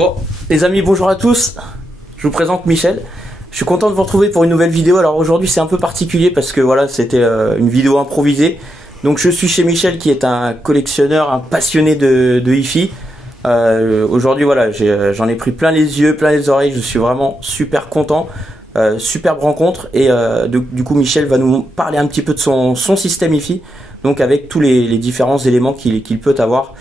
Bon, les amis, bonjour à tous. Je vous présente Michel. Je suis content de vous retrouver pour une nouvelle vidéo. Alors aujourd'hui, c'est un peu particulier parce que voilà, c'était une vidéo improvisée. Donc je suis chez Michel qui est un collectionneur, un passionné de hi-fi. Aujourd'hui, voilà, j'en ai pris plein les yeux, plein les oreilles. Je suis vraiment super content. Superbe rencontre. Et du coup, Michel va nous parler un petit peu de son système hi-fi. Donc avec tous les différents éléments qu'il peut avoir.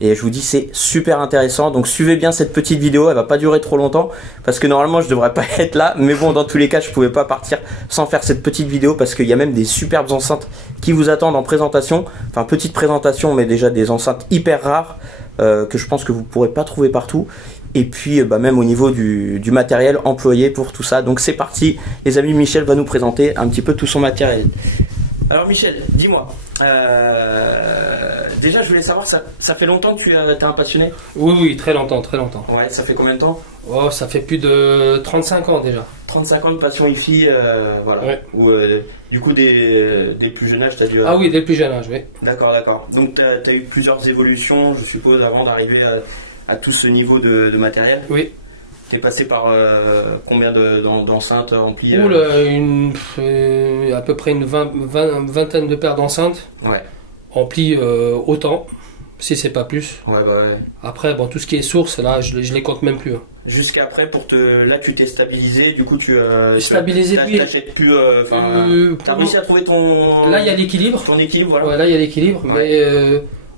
Et je vous dis, c'est super intéressant. Donc suivez bien cette petite vidéo, elle va pas durer trop longtemps parce que normalement je devrais pas être là, mais bon, dans tous les cas je pouvais pas partir sans faire cette petite vidéo parce qu'il y a même des superbes enceintes qui vous attendent en présentation. Enfin, petite présentation, mais déjà des enceintes hyper rares que je pense que vous pourrez pas trouver partout. Et puis même au niveau du matériel employé pour tout ça. Donc c'est parti, les amis, Michel va nous présenter un petit peu tout son matériel. Alors Michel, dis-moi, déjà je voulais savoir, ça fait longtemps que tu es un passionné? Oui, très longtemps, très longtemps. Ouais, ça fait combien de temps? Oh, ça fait plus de 35 ans déjà. 35 ans de passion hi-fi, voilà. Ouais. Ou du coup des plus jeunes âges, t'as dû... Ah oui, dès le plus jeune âge, oui. D'accord, d'accord. Donc tu as eu plusieurs évolutions, je suppose, avant d'arriver à tout ce niveau de matériel? Oui. T'es passé par combien d'enceintes remplies? À peu près une vingtaine de paires d'enceintes. Ouais. Remplies autant, si c'est pas plus. Ouais, bah ouais. Après, bon, tout ce qui est source, là, je les compte même plus. Hein. Jusqu'après, là, tu t'es stabilisé, du coup, stabilisé, oui. T'achètes plus. T'as réussi à trouver ton. Là, il y a l'équilibre. Ton équilibre, voilà. Ouais, là, il y a l'équilibre, ouais. Mais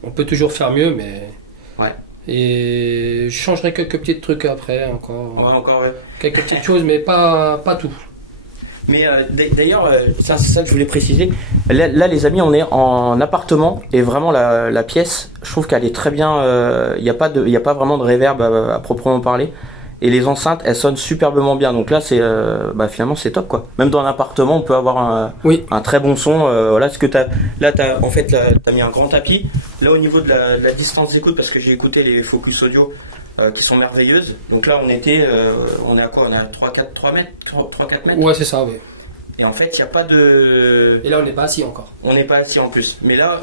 on peut toujours faire mieux, mais. Ouais. Et je changerai quelques petits trucs après encore. Ouais, encore, ouais. Quelques petites choses, mais pas tout. Mais d'ailleurs, c'est ça que je voulais préciser. Là, les amis, on est en appartement et vraiment la pièce, je trouve qu'elle est très bien. Il n'y a pas vraiment de reverb à proprement parler. Et les enceintes, elles sonnent superbement bien. Donc là, finalement, c'est top, quoi. Même dans un appartement, on peut avoir un très bon son. Voilà, ce que t'as mis un grand tapis. Là, au niveau de la distance d'écoute, parce que j'ai écouté les Focus Audio qui sont merveilleuses. Donc là, on est à quoi? On est à 3-4 mètres? Ouais, c'est ça, oui. Et en fait, il n'y a pas de... Et là, on n'est pas assis encore. On n'est pas assis en plus. Mais là,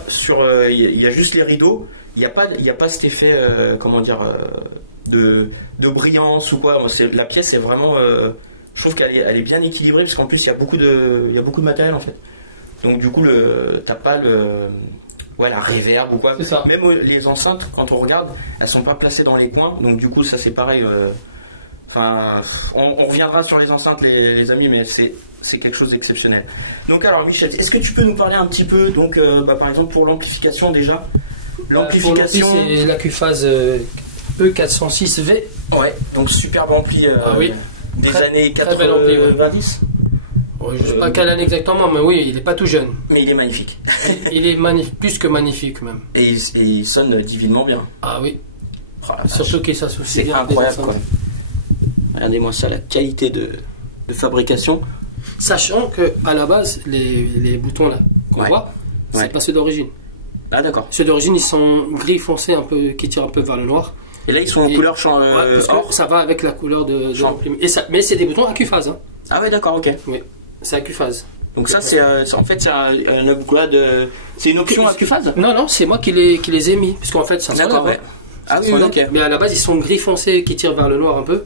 il y a juste les rideaux. Il n'y a pas cet effet, comment dire... de brillance ou quoi. La pièce est vraiment je trouve qu'elle est bien équilibrée parce qu'en plus il y a beaucoup de matériel en fait, donc du coup t'as pas la reverb ou quoi. C'est ça. Même les enceintes, quand on regarde, elles sont pas placées dans les coins, donc du coup ça c'est pareil. On reviendra sur les enceintes, les amis, mais c'est quelque chose d'exceptionnel. Donc alors Michel, est-ce que tu peux nous parler un petit peu, donc par exemple pour l'amplification déjà? L'amplification, c'est l'Acuphase E406V. Ouais, donc superbe ampli oui. Des très, années 90. Ouais, je sais pas quelle année exactement, mais oui, il est pas tout jeune. Mais il est magnifique. Il est plus que magnifique même. Et il sonne divinement bien. Ah oui. Oh, surtout qu'il s'associe bien. C'est incroyable quoi. Regardez-moi ça, la qualité de fabrication. Sachant que à la base, les boutons là qu'on voit, c'est pas ceux d'origine. Ah d'accord. Ceux d'origine, ils sont gris foncé un peu, qui tirent un peu vers le noir. Et là ils sont en couleur or. Ça va avec la couleur de l'imprimé. Mais c'est des boutons Acuphase. Hein. Ah ouais, d'accord, ok. Oui, c'est Acuphase. Donc ça c'est en fait c'est une option Acuphase? Non, c'est moi qui les ai mis, puisqu'en fait ça d'accord, ouais. Ah oui, ok. Mais à la base ils sont gris foncé qui tirent vers le noir un peu.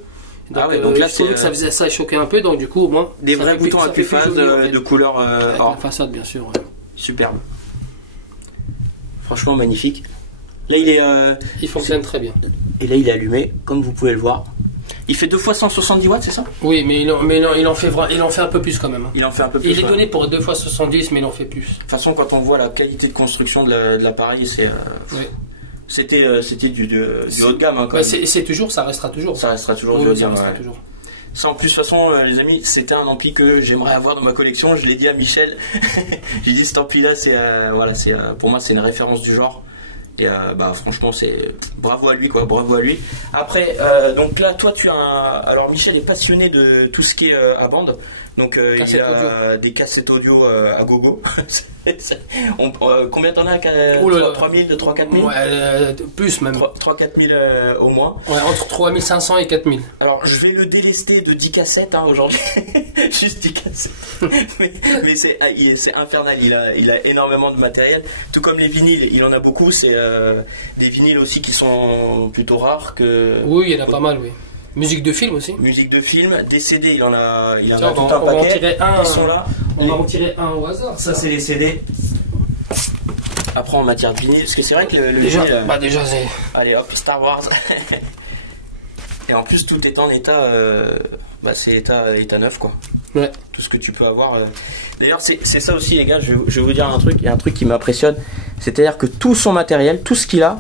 Donc, ah ouais, donc là je trouvais que ça choquait un peu, donc du coup au moins des vrais boutons Acuphase de couleur avec la façade bien sûr. Ouais. Superbe. Franchement magnifique. Là il fonctionne très bien. Et là il est allumé, comme vous pouvez le voir. Il fait 2 fois 170 watts, c'est ça? Oui, mais il en fait un peu plus quand même. Hein. Il en fait un peu plus. Il est donné pour 2 fois 70, mais il en fait plus. De toute façon, quand on voit la qualité de construction de l'appareil, c'était du haut de gamme. Hein, c'est toujours, ça restera toujours. Ça restera toujours du haut de gamme. Ça en plus, de toute façon, les amis, c'était un ampli que j'aimerais avoir dans ma collection. Je l'ai dit à Michel. J'ai dit cet ampli-là, pour moi, c'est une référence du genre. Et franchement, c'est bravo à lui, quoi, bravo à lui. Après, donc là, toi, alors Michel est passionné de tout ce qui est à bande. Donc il y a des cassettes audio à gogo. Combien t'en as? 3000, 3-4 000? Ouais, plus même. 3-4 000 au moins. Ouais, entre 3500 et 4000. Alors je vais le délester de 10 cassettes hein, aujourd'hui. Juste 10 cassettes. mais c'est infernal, il a énormément de matériel. Tout comme les vinyles, il en a beaucoup. C'est des vinyles aussi qui sont plutôt rares. Oui, il y en a pas mal, oui. Musique de film aussi. Musique de film, des CD, il en a Tiens, tout un paquet. On va en tirer un. Ils sont là. On va en tirer un au hasard. Ça c'est les CD. Après en matière de vinyle, parce que c'est vrai que le déjà, vinyle. Déjà c'est. Allez hop, Star Wars. Et en plus tout est en état, c'est état neuf quoi. Ouais. Tout ce que tu peux avoir. D'ailleurs c'est ça aussi les gars. Je vais vous dire un truc. Il y a un truc qui m'impressionne. C'est-à-dire que tout son matériel, tout ce qu'il a,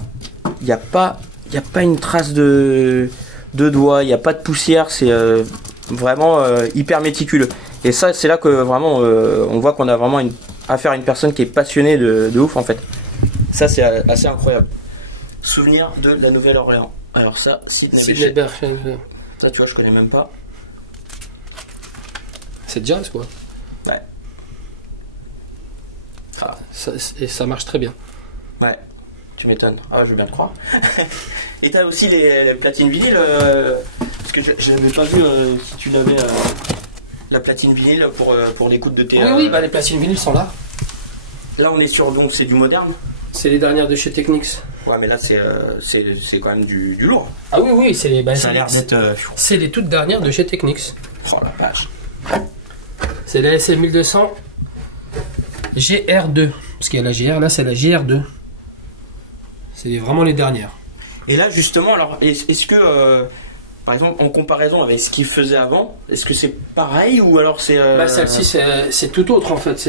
il n'y a pas une trace de doigts, il n'y a pas de poussière, c'est vraiment hyper méticuleux. Et ça, c'est là que vraiment on voit qu'on a vraiment affaire à une personne qui est passionnée de ouf en fait. Ça, c'est assez incroyable. Souvenir de la Nouvelle-Orléans. Alors ça, Sidney Bechet. Ça, tu vois, je connais même pas. C'est jazz quoi. Ouais. Ah. Et ça marche très bien. Ouais. Tu m'étonnes. Ah, je veux bien te croire. Et t'as aussi les platines vinyles, parce que je n'avais pas vu si tu l'avais, la platine vinyle pour l'écoute de tes... Oui, les platines vinyles sont là. Là, on est sur, donc c'est du moderne. C'est les dernières de chez Technics. Ouais, mais là, c'est quand même du lourd. Ah oui, c'est les... ça a l'air d'être... C'est les toutes dernières de chez Technics. Oh la vache. C'est la SM1200 GR2. Parce qu'il y a la GR, là, c'est la GR2. C'est vraiment les dernières. Et là, justement, alors, est-ce que, par exemple, en comparaison avec ce qu'ils faisaient avant, est-ce que c'est pareil ou alors c'est... Celle-ci, c'est tout autre en fait.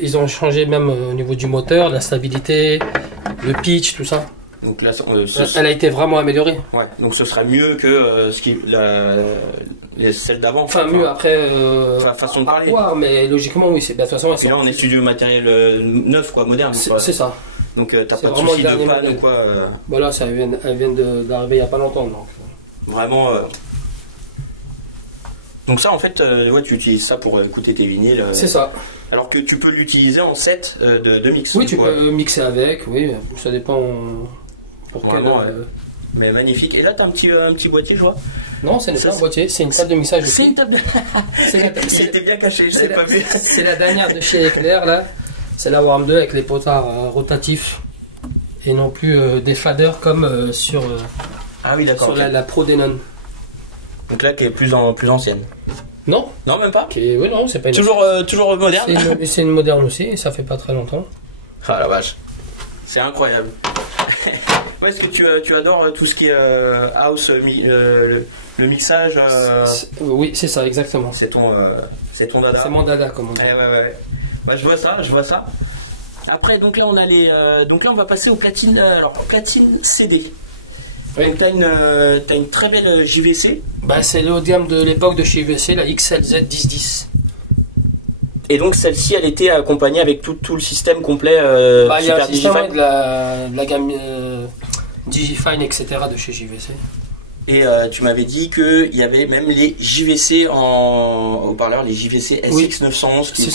Ils ont changé même au niveau du moteur, la stabilité, le pitch, tout ça. Donc là, elle a été vraiment améliorée. Ouais, donc ce sera mieux que celle d'avant. Enfin, mieux après. La façon de parler. Voir, mais logiquement, oui. De toute façon, et là, on est sur du matériel neuf, quoi, moderne. C'est ça. Donc t'as pas de soucis de panne ou quoi. Voilà, elle vient d'arriver il n'y a pas longtemps. Donc. Vraiment. Donc ça en fait, ouais, tu utilises ça pour écouter tes vinyles. C'est ça. Alors que tu peux l'utiliser en set de mix. Oui, tu peux mixer avec, oui. Ça dépend pour vraiment, mais magnifique. Et là t'as un petit boîtier, je vois. Non, ce n'est pas un boîtier, c'est une table de mixage aussi. C'est une table de... C'était bien caché, je l'avais pas vu. C'est la dernière de chez Eclair là. C'est la Warm 2 avec les potards rotatifs et non plus des faders comme sur, ah oui, d'accord, sur la Pro Denon. Donc là qui est plus ancienne. Non. Non, même pas. Oui, non, c'est pas une... toujours moderne. C'est une moderne aussi, et ça fait pas très longtemps. Ah la vache. C'est incroyable. Ouais, est-ce que tu adores tout ce qui est house, le mixage Oui, c'est ça, exactement. C'est ton dada. C'est mon dada, comme on dit. Ouais. Bah, je vois ça. Après, donc là, on a donc là, on va passer aux platines. Alors, platine CD. Oui. Donc, t'as une très belle JVC. Bah, c'est le haut de gamme de l'époque de chez JVC, la XLZ 1010. Et donc, celle-ci, elle était accompagnée avec tout le système complet. Il y a un système de la gamme Digifine, etc. de chez JVC. Et tu m'avais dit qu'il y avait même les JVC en haut-parleur, les JVC SX911 qui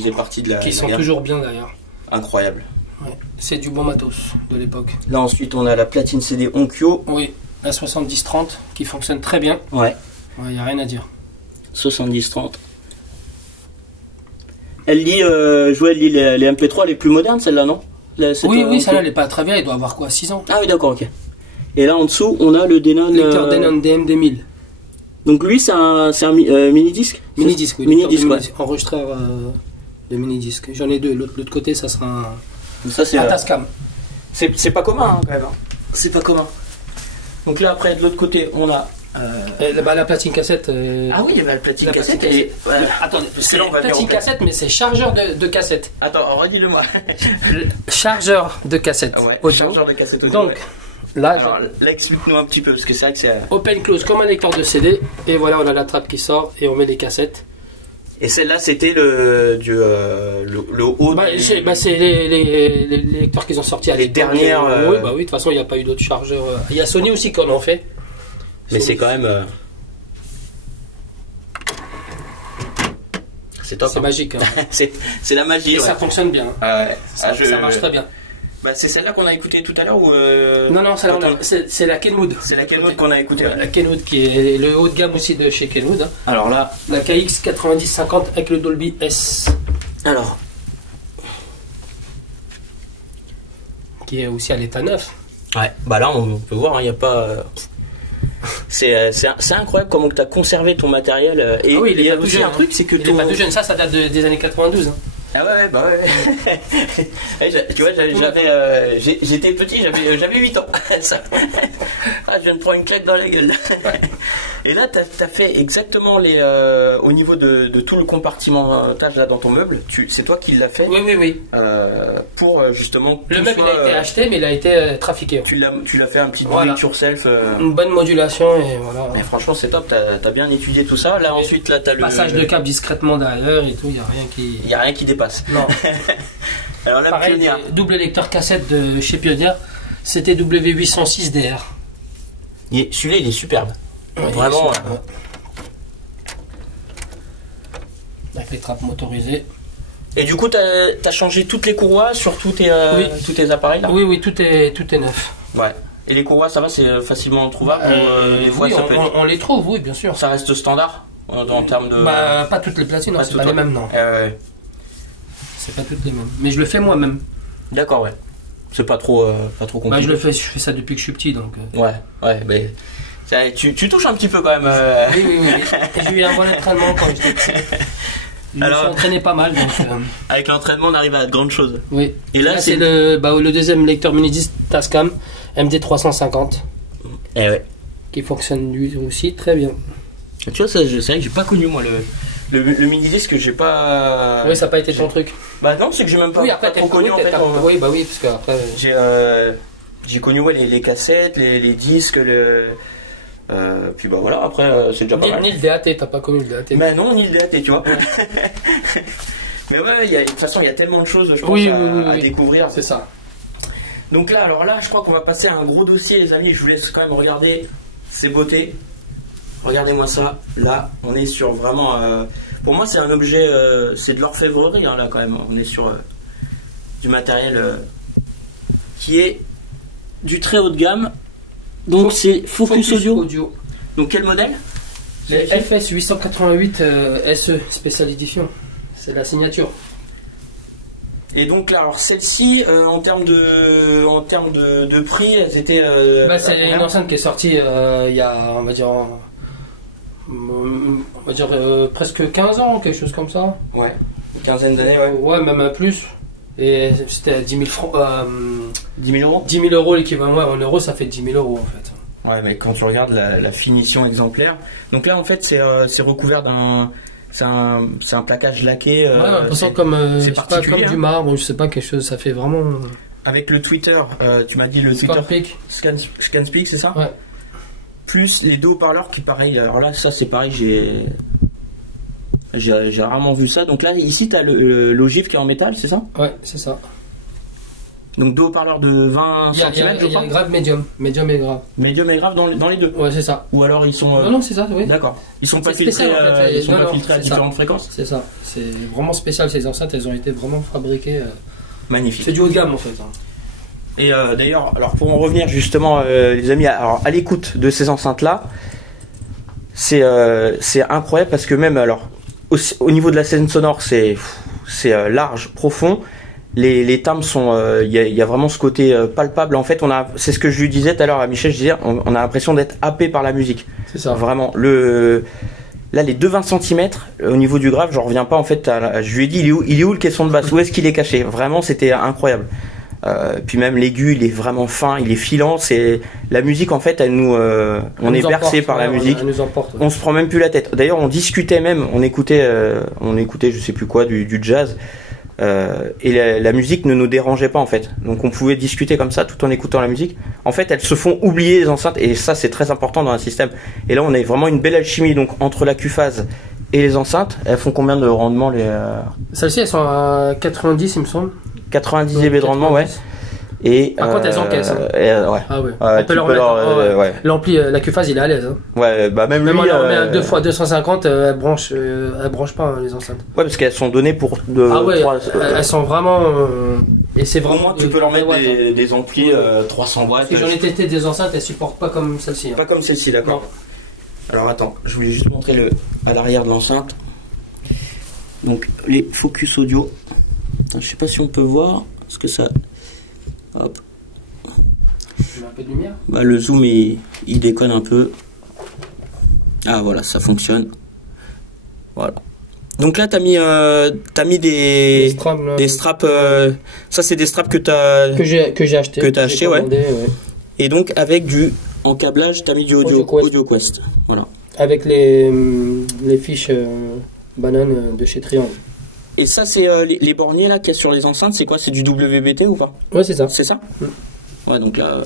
faisaient partie de la qui sont gamme. Toujours bien d'ailleurs. Incroyable. Ouais. C'est du bon matos de l'époque. Là ensuite on a la platine CD Onkyo. Oui, la 7030 qui fonctionne très bien. Ouais. Il n'y a rien à dire. 7030. Elle lit, elle lit les MP3 les plus modernes, celle-là, non? Oui, celle-là elle n'est pas très vieille, elle doit avoir quoi, 6 ans. Ah oui, d'accord, ok. Et là en dessous, on a le Denon. Lecteur Denon DM2000. Donc lui, c'est un mini-disque. Mini-disque, oui. Mini-disque, ouais. Enregistreur de mini-disque. J'en ai deux. L'autre côté, ça sera un Tascam. C'est pas commun, hein, quand même. C'est pas commun. Donc là, après, de l'autre côté, on a... la platine cassette. Ah oui, il y avait la platine cassette. Attendez, c'est la platine cassette, mais c'est chargeur de cassette. Attends, redis-le-moi. Chargeur de cassette. Ouais, audio. Chargeur de cassette audio. Donc, là, explique-nous un petit peu, parce que c'est vrai que c'est... Open close comme un lecteur de CD. Et voilà, on a la trappe qui sort et on met les cassettes. Et celle-là, c'était le haut. C'est les lecteurs qu'ils ont sortis à les dernières. Oui, de toute façon, il n'y a pas eu d'autres chargeurs. Il y a Sony aussi qu'on en fait. Mais c'est quand même. C'est top. C'est magique. Hein. c'est la magie. Et ouais. Ça fonctionne bien. Ouais. Ça marche très bien. Bah, c'est celle-là qu'on a écoutée tout à l'heure ou Non, c'est la Kenwood. C'est la Kenwood qu'on a écoutée. La Kenwood qui est le haut de gamme aussi de chez Kenwood. Hein. Alors là, la KX 9050 avec le Dolby S. Alors, qui est aussi à l'état neuf. Ouais, bah là on peut voir, il n'y a pas. C'est incroyable comment tu as conservé ton matériel. Et oui, il y a aussi un truc, c'est que il est pas tout jeune, ça date des années 92. Hein. Ah ouais, bah ouais. Tu vois, j'étais petit, j'avais 8 ans. Ah, je viens de prendre une claque dans la gueule. Et là, t'as fait exactement au niveau de tout le compartimentage là dans ton meuble. C'est toi qui l'as fait. Oui. Pour justement. Le meuble il a été acheté, mais il a été trafiqué. Tu l'as fait un petit do voilà. it yourself. Une bonne modulation et voilà. Mais franchement, c'est top. T'as bien étudié tout ça. Là, et ensuite, là, t'as le passage de câble discrètement derrière et tout. Il y a rien qui dépasse. Non. Alors là, pareil, Pioneer. Double lecteur cassette de chez Pioneer, c'était W806DR. Celui-là, il est superbe. Ouais, vraiment. Avec les trappes motorisées. Et du coup, tu as changé toutes les courroies sur tous tes appareils là? Oui, tout est neuf. Ouais. Et les courroies, ça va, c'est facilement trouvable les fois, oui, ça peut être... on les trouve, oui, bien sûr. Ça reste standard en termes de. Pas toutes les platines, c'est pas les mêmes, non. C'est pas toutes les mêmes. Mais je le fais moi-même. D'accord, ouais. C'est pas trop compliqué. Je fais ça depuis que je suis petit, donc. Ouais, mais. Tu touches un petit peu quand même. Oui. J'ai eu un bon entraînement quand j'étais petit. Je me suis entraîné pas mal. Donc, avec l'entraînement, on arrive à de grandes choses. Oui. Et là c'est le deuxième lecteur mini-disc Tascam MD350. Eh ouais. Qui fonctionne lui aussi très bien. Tu vois, c'est vrai que j'ai pas connu moi le mini-disc, j'ai pas. Oui, ça n'a pas été ton truc. Bah non, c'est que j'ai même pas, oui, après, pas trop connu en fait. Oui, bah oui, parce qu'après. J'ai connu les cassettes, les disques, puis bah voilà, après c'est déjà pas mal. Ni le DAT, t'as pas connu le DAT. Bah non, ni le DAT, tu vois. Mais ouais, de toute façon, il y a tellement de choses, je pense, à découvrir. C'est ça. Donc là, je crois qu'on va passer à un gros dossier, les amis. Je vous laisse quand même regarder ces beautés. Regardez-moi ça. Là, on est sur vraiment. Pour moi, c'est un objet, c'est de l'orfèvrerie, hein, là quand même. On est sur du matériel qui est du très haut de gamme. Donc c'est Focus Audio. Donc quel modèle? Le FS 888 SE Special Edition. C'est la signature. Et donc là, alors celle-ci, en termes de prix, elles étaient. C'est une enceinte qui est sortie il y a, on va dire presque 15 ans, quelque chose comme ça. Ouais, une quinzaine d'années, ouais. Ouais, même plus. Et c'était 10 000 francs. 10 000 euros 10 000 euros l'équivalent, ouais, en euros ça fait 10 000 euros en fait. Ouais, mais quand tu regardes la finition exemplaire. Donc là, en fait, c'est recouvert d'un. C'est un plaquage laqué. Ouais, l'impression comme, c'est comme du marbre, je sais pas, quelque chose, ça fait vraiment. Avec le Twitter, tu m'as dit le Twitter. ScanSpeak, c'est ça? Ouais. Plus les deux haut-parleurs qui, pareil, alors là, ça c'est pareil, j'ai rarement vu ça. Donc là, ici, tu as l'ogive qui est en métal, c'est ça? Ouais, c'est ça. Donc deux haut-parleurs de 20 cm, je crois. Il y a grave, médium et grave. Médium et grave dans les deux. Ouais, c'est ça. Ou alors ils sont. Non, c'est ça, oui. D'accord. Ils sont pas filtrés, ils sont pas filtrés à différentes fréquences. C'est ça. C'est vraiment spécial ces enceintes, elles ont été vraiment fabriquées. Magnifique. C'est du haut de gamme en fait. Et d'ailleurs, alors pour en revenir justement, les amis, alors à l'écoute de ces enceintes-là, c'est incroyable parce que même alors au niveau de la scène sonore, c'est large, profond. Les timbres sont, il y a vraiment ce côté palpable. En fait, c'est ce que je lui disais tout à l'heure à Michel. Je disais, on a l'impression d'être happé par la musique. C'est ça. Vraiment. Là, les 2 20 cm au niveau du grave, je reviens pas en fait. Je lui ai dit, il est où le caisson de basse? Où est-ce qu'il est caché? Vraiment, c'était incroyable. Puis même l'aigu, il est vraiment fin, il est filant. C'est la musique en fait, on est bercé par la musique. Elle nous emporte, ouais. On se prend même plus la tête. D'ailleurs, on discutait même, on écoutait, je sais plus quoi, du jazz. Et la musique ne nous dérangeait pas en fait, donc on pouvait discuter comme ça tout en écoutant la musique. En fait, elles se font oublier les enceintes et ça c'est très important dans un système. Et là on a vraiment une belle alchimie donc entre la Q-phase et les enceintes. Elles font combien de rendement Celles-ci elles sont à 90 il me semble. 90 dB de rendement, ouais. Et, par contre, elles encaissent. Hein. Ouais. Ah ouais. On peut leur mettre. Ouais. L'ampli, la Q-Phase, il est à l'aise. Hein. Ouais, bah même lui. On leur met 2 x 250, elle branche pas hein, les enceintes. Ouais, parce qu'elles sont données pour. Elles sont vraiment. Et c'est vraiment. Au moins, tu peux leur mettre des amplis 300 watts. Parce que j'en ai testé des enceintes, elles supportent pas comme celle-ci. Hein. Pas comme celle-ci, d'accord. Alors attends, je voulais juste montrer à l'arrière de l'enceinte. Donc les focus audio. Attends, je sais pas si on peut voir. Est-ce que ça. Hop. Tu mets un peu de lumière. Bah, le zoom il déconne un peu. Ah voilà, ça fonctionne. Voilà. Donc là t'as mis des straps. Ça c'est des straps que j'ai acheté. Que t'as acheté, ouais. Et donc avec en câblage, t'as mis du Audio Quest. Voilà. Avec les fiches bananes de chez Triangle. Et ça, c'est les borniers là qu'il y a sur les enceintes, c'est quoi? C'est du WBT ou pas? Ouais, c'est ça. C'est ça? Ouais, donc là.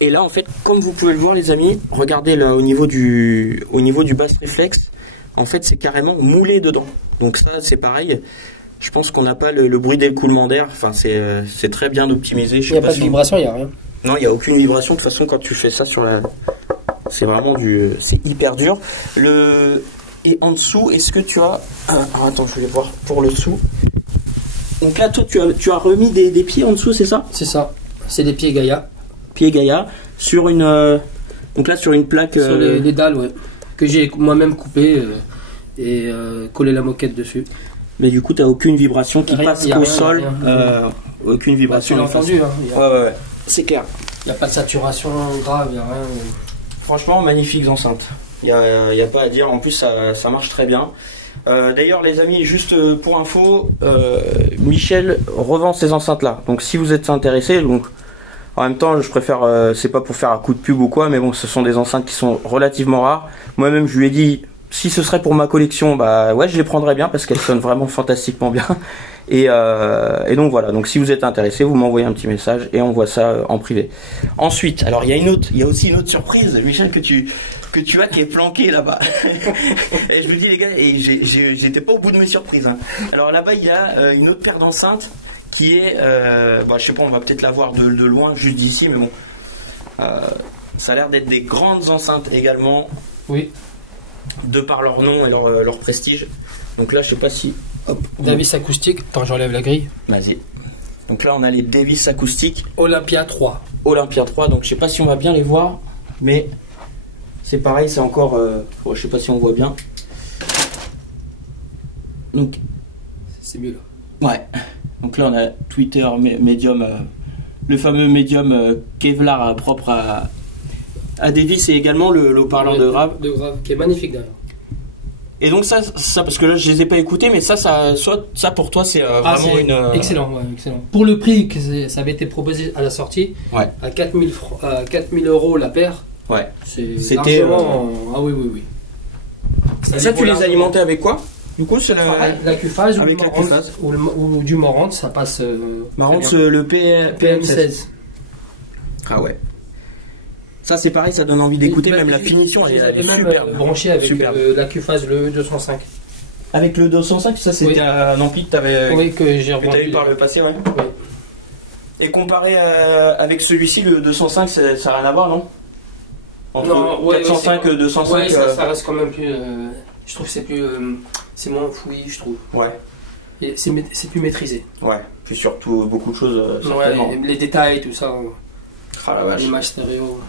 Et là, en fait, comme vous pouvez le voir, les amis, regardez là au niveau du bass reflex, en fait, c'est carrément moulé dedans. Donc ça, c'est pareil. Je pense qu'on n'a pas le bruit d'écoulement d'air. Enfin, c'est très bien optimisé. Il n'y a pas de vibration, il n'y a rien. Non, il n'y a aucune vibration. De toute façon, quand tu fais ça sur la... C'est vraiment c'est hyper dur. Et en dessous, est-ce que tu as... Alors, attends, je vais voir pour le dessous. Donc là, toi, tu as remis des pieds en dessous, c'est ça? C'est ça. C'est des pieds Gaïa. Pieds Gaïa. Sur une... Donc là, sur une plaque... Sur les dalles, ouais. Que j'ai moi-même coupé et collé la moquette dessus. Mais du coup, tu n'as aucune vibration qui passe au sol. Aucune vibration. Tu l'as entendu, hein. Ouais. C'est clair. Il n'y a pas de saturation grave, il n'y a rien. Franchement, magnifiques enceintes. Il n'y a pas à dire. En plus, ça marche très bien. D'ailleurs, les amis, juste pour info, Michel revend ces enceintes-là. Donc, si vous êtes intéressés, donc en même temps, je préfère, c'est pas pour faire un coup de pub ou quoi, mais bon, ce sont des enceintes qui sont relativement rares. Moi-même, je lui ai dit, si ce serait pour ma collection, bah ouais, je les prendrais bien parce qu'elles sonnent vraiment fantastiquement bien. Et donc voilà, donc si vous êtes intéressé, vous m'envoyez un petit message et on voit ça en privé. Ensuite, alors il y a aussi une autre surprise, Michel, que tu as qui est planquée là-bas. Et je vous dis les gars, et j'étais pas au bout de mes surprises. Hein. Alors là-bas, il y a une autre paire d'enceintes qui est, je sais pas, on va peut-être la voir de loin, juste d'ici, mais bon, ça a l'air d'être des grandes enceintes également. Oui. De par leur nom et leur prestige. Donc là, je sais pas si... Hop, Davis acoustique. Attends, j'enlève la grille. Vas-y. Donc là, on a les Davis acoustiques. Olympia 3. Olympia 3. Donc je sais pas si on va bien les voir, mais c'est pareil, c'est encore... je sais pas si on voit bien. Donc... C'est mieux là. Ouais. Donc là, on a Twitter, Medium, le fameux Medium Kevlar propre à Davis et également le haut-parleur de Grave. Qui est magnifique d'ailleurs. Et donc ça, parce que là je les ai pas écoutés, mais ça pour toi c'est vraiment une... Excellent, ouais, excellent. Pour le prix que ça avait été proposé à la sortie, ouais. À 4000 € la paire, ouais. C'était largement... Ah oui. Ça tu les alimentais avec quoi? Du coup c'est la Q-Phase ou du Marantz, ça passe... Marantz le PM16. Ah ouais. Ça c'est pareil, ça donne envie d'écouter, même la finition elle est superbe. Branché avec la Q-Phase, le 205. Avec le 205, ça c'était un ampli que tu avais eu par le passé, ouais. Oui. Et comparé avec celui-ci, le 205, ça n'a rien à voir, non? Entre 405 et 205. Oui, ça reste quand même plus... je trouve que c'est plus... c'est moins fouillis, je trouve. Ouais. Et c'est plus maîtrisé. Ouais, puis surtout beaucoup de choses, certainement. Ouais, les détails, tout ça. Ah la vache. L'image stéréo.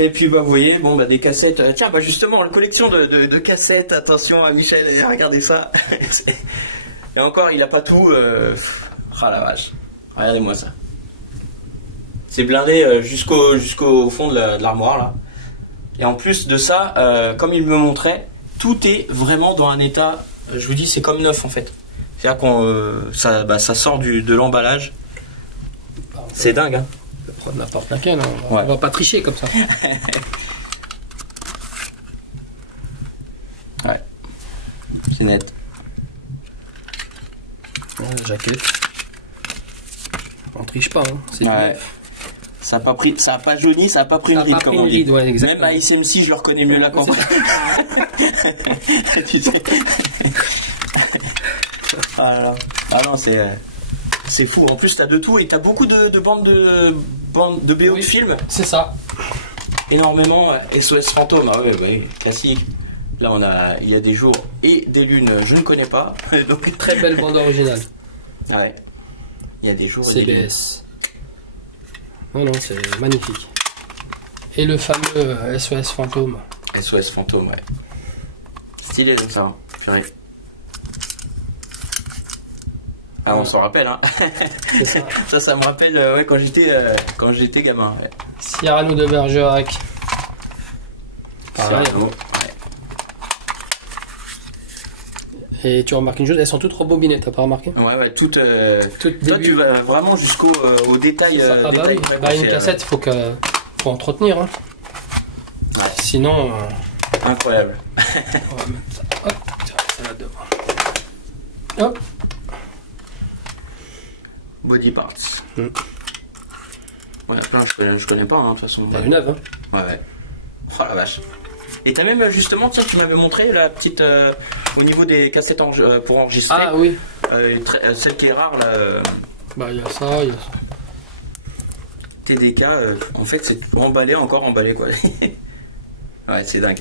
Et puis bah vous voyez, bon bah des cassettes, tiens bah justement une collection de cassettes, attention à Michel, regardez ça. Et encore il a pas tout, ah la vache, regardez-moi ça. C'est blindé jusqu'au fond de l'armoire là. Et en plus de ça, comme il me montrait, tout est vraiment dans un état, je vous dis c'est comme neuf en fait. C'est-à-dire ça sort de l'emballage. C'est dingue hein. Prendre n'importe laquelle, on va pas tricher comme ça. Ouais, c'est net. Jaquette. On triche pas, hein. Ouais. Ça a pas jauni, ça a pas pris une ride comme on dit. Ouais, même à SMC, je le reconnais mieux la campagne. Tu sais. Ah non, c'est C'est fou, en plus t'as de tout et t'as beaucoup de bandes de BO de films. C'est ça. Énormément. SOS Fantôme, ah ouais, classique. Là il y a des jours et des lunes, je ne connais pas. Donc... Très belle bande originale. Ah ouais. Il y a des jours et des lunes. Non, c'est magnifique. Et le fameux SOS Fantôme. SOS Fantôme, ouais. Stylé comme ça, purée. Ah, on s'en rappelle, hein. Ça me rappelle ouais, quand j'étais gamin. Ouais. Cyrano de Bergerac. Pareil. Ouais. Et tu remarques une chose, elles sont toutes rembobinées, t'as pas remarqué? Ouais, toutes. Toi, tu vas vraiment jusqu'au détail. Ah bah oui, une cassette, faut entretenir. Hein. Ouais. Sinon. Incroyable. On va mettre ça. Hop, ça va devant. Hop. Body parts. Ouais, plein, je connais pas, hein, de toute façon. T'as une neuve, hein? Ouais. Oh la vache. Et t'as même justement, tiens, tu m'avais montré la petite au niveau des cassettes pour enregistrer. Ah oui. Celle qui est rare là. Bah il y a ça, il y a ça. TDK, en fait c'est encore emballé quoi. Ouais, c'est dingue.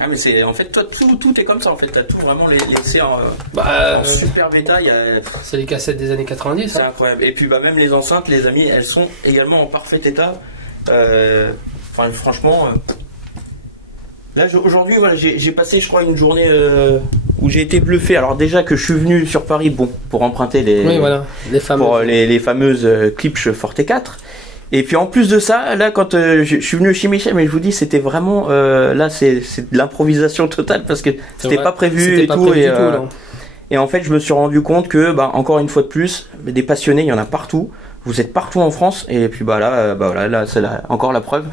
Ah mais c'est en fait toi tout est comme ça en fait, t'as tout vraiment laissé en super bêta. C'est les cassettes des années 90. C'est incroyable. Et puis même les enceintes, les amis, elles sont également en parfait état. Franchement, là aujourd'hui voilà, j'ai passé je crois une journée où j'ai été bluffé. Alors déjà que je suis venu sur Paris pour emprunter les fameuses Klipsch Forte 4. Et puis en plus de ça, là quand je suis venu chez Michel, mais je vous dis c'était vraiment là c'est de l'improvisation totale parce que c'était pas prévu et tout. Et en fait je me suis rendu compte que encore une fois de plus, des passionnés il y en a partout. Vous êtes partout en France et puis là c'est encore la preuve.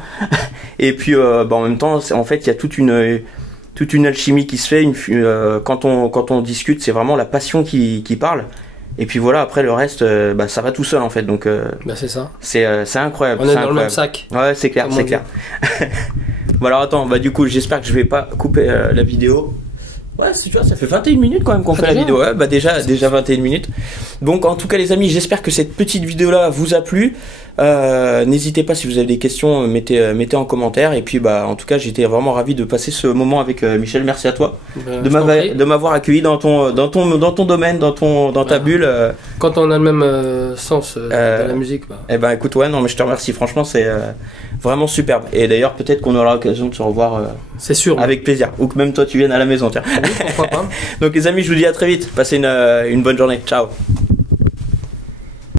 Et puis en même temps en fait il y a toute une alchimie qui se fait. Quand on discute, c'est vraiment la passion qui parle. Et puis voilà, après le reste, ça va tout seul en fait. Donc c'est ça. C'est incroyable. On est dans le même sac. Ouais, c'est clair, c'est clair. Bon alors attends, du coup j'espère que je vais pas couper la vidéo. Ouais, tu vois, ça fait 21 minutes quand même qu'on fait la vidéo. Ouais, déjà 21 minutes. Donc en tout cas les amis, j'espère que cette petite vidéo là vous a plu. N'hésitez pas si vous avez des questions, mettez en commentaire. Et puis en tout cas j'étais vraiment ravi de passer ce moment avec Michel. Merci à toi de m'avoir accueilli dans ton domaine, dans ta bulle. Quand on a le même sens de la musique. Eh ben écoute, ouais, non mais je te remercie. Franchement c'est vraiment superbe. Et d'ailleurs peut-être qu'on aura l'occasion de se revoir. C'est sûr. Avec plaisir. Ou que même toi tu viennes à la maison. Tiens. Oui, pourquoi pas. Donc les amis, je vous dis à très vite. Passez une bonne journée. Ciao.